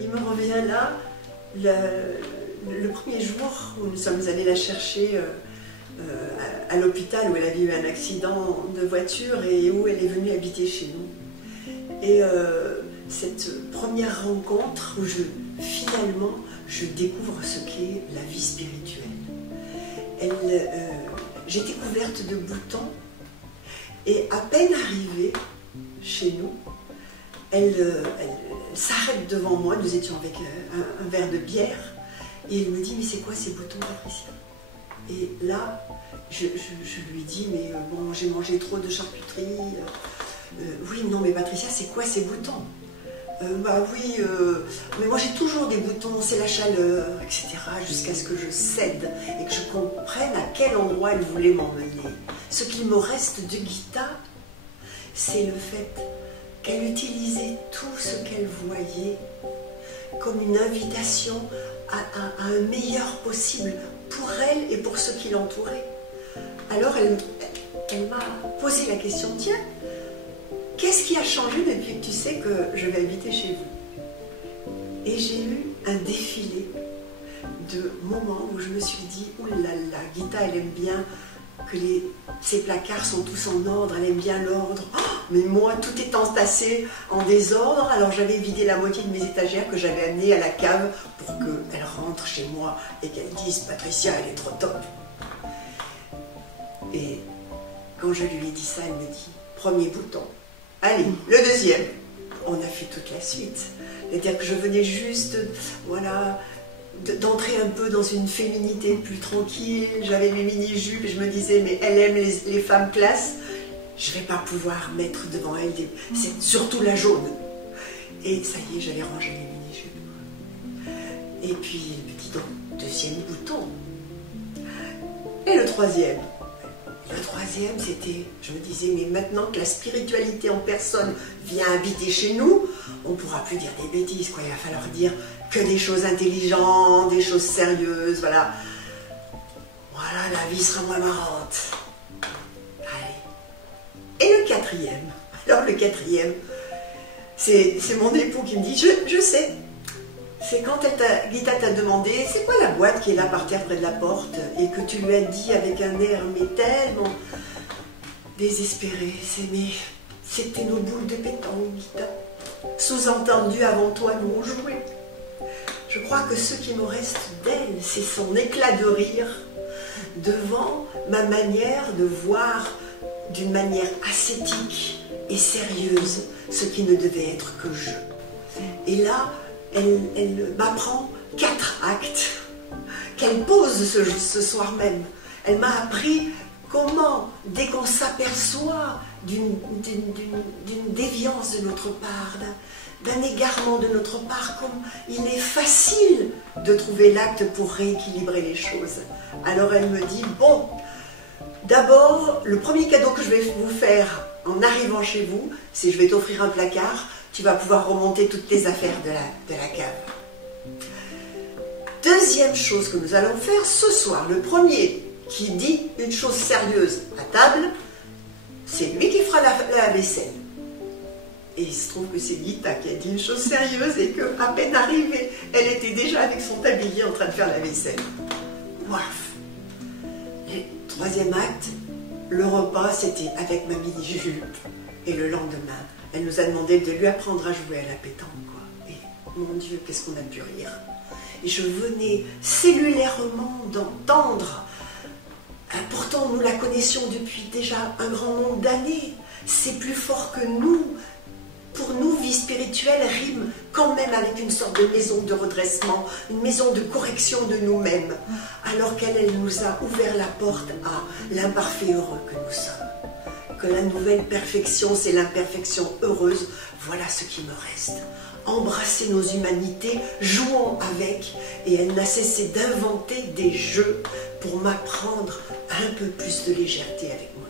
Il me revient là, le premier jour où nous sommes allés la chercher à l'hôpital où elle avait eu un accident de voiture et où elle est venue habiter chez nous. Et cette première rencontre où finalement je découvre ce qu'est la vie spirituelle. J'étais couverte de boutons et à peine arrivée chez nous, elle s'arrête devant moi, nous étions avec un verre de bière, et elle me dit « Mais c'est quoi ces boutons, Patricia ?» Et là, je lui dis « Mais bon, j'ai mangé trop de charcuterie. Oui, non, mais Patricia, c'est quoi ces boutons ?» Bah oui, mais moi j'ai toujours des boutons, c'est la chaleur, etc. Jusqu'à ce que je cède et que je comprenne à quel endroit elle voulait m'emmener. Ce qu'il me reste de Gita, c'est le fait qu'elle utilisait tout ce qu'elle voyait comme une invitation à un meilleur possible pour elle et pour ceux qui l'entouraient. Alors elle m'a posé la question, tiens, qu'est-ce qui a changé depuis que tu sais que je vais habiter chez vous? Et j'ai eu un défilé de moments où je me suis dit, oh là là, Gita, elle aime bien que ses placards sont tous en ordre, elle aime bien l'ordre. Oh, mais moi, tout est entassé en désordre, alors j'avais vidé la moitié de mes étagères que j'avais amenées à la cave pour qu'elle rentre chez moi et qu'elle dise, Patricia, elle est trop top. Et quand je lui ai dit ça, elle me dit, premier bouton. Allez, le deuxième. On a fait toute la suite. C'est-à-dire que je venais juste, voilà, d'entrer un peu dans une féminité plus tranquille. J'avais mes mini-jupes et je me disais, mais elle aime les femmes classe. Je ne vais pas pouvoir mettre devant elle c'est surtout la jaune. Et ça y est, j'avais rangé les mini-jupes. Et puis, elle me dit donc, deuxième bouton. Et le troisième. Le troisième, c'était, je me disais, mais maintenant que la spiritualité en personne vient habiter chez nous, on ne pourra plus dire des bêtises, quoi. Il va falloir dire que des choses intelligentes, des choses sérieuses, voilà. Voilà, la vie sera moins marrante. Allez. Et le quatrième, alors le quatrième, c'est mon époux qui me dit, je sais. C'est quand Gita t'a demandé, c'est quoi la boîte qui est là par terre près de la porte, et que tu lui as dit avec un air mais tellement désespéré, c'était nos boules de pétanque, Gita. Sous-entendu, avant toi, nous on jouait. Je crois que ce qui me reste d'elle, c'est son éclat de rire devant ma manière de voir d'une manière ascétique et sérieuse ce qui ne devait être que jeu. Et là, elle m'apprend 4 actes qu'elle pose ce soir même. Elle m'a appris comment, dès qu'on s'aperçoit d'une déviance de notre part, d'un égarement de notre part, comme il est facile de trouver l'acte pour rééquilibrer les choses. Alors elle me dit, bon, d'abord, le premier cadeau que je vais vous faire en arrivant chez vous, c'est je vais t'offrir un placard. Tu vas pouvoir remonter toutes tes affaires de la cave. Deuxième chose que nous allons faire ce soir, le premier qui dit une chose sérieuse à table, c'est lui qui fera la vaisselle. Et il se trouve que c'est Gita qui a dit une chose sérieuse et qu'à peine arrivée, elle était déjà avec son tablier en train de faire la vaisselle. Waf. Et troisième acte, le repas, c'était avec ma mini-jupe. Et le lendemain, elle nous a demandé de lui apprendre à jouer à la pétanque, quoi. Et mon Dieu, qu'est-ce qu'on a pu rire. Et je venais cellulairement d'entendre. Pourtant, nous la connaissions depuis déjà un grand nombre d'années. C'est plus fort que nous. Pour nous, vie spirituelle rime quand même avec une sorte de maison de redressement, une maison de correction de nous-mêmes. Alors qu'elle nous a ouvert la porte à l'imparfait heureux que nous sommes. Que la nouvelle perfection, c'est l'imperfection heureuse, voilà ce qui me reste. Embrasser nos humanités, jouons avec, et elle n'a cessé d'inventer des jeux pour m'apprendre un peu plus de légèreté avec moi.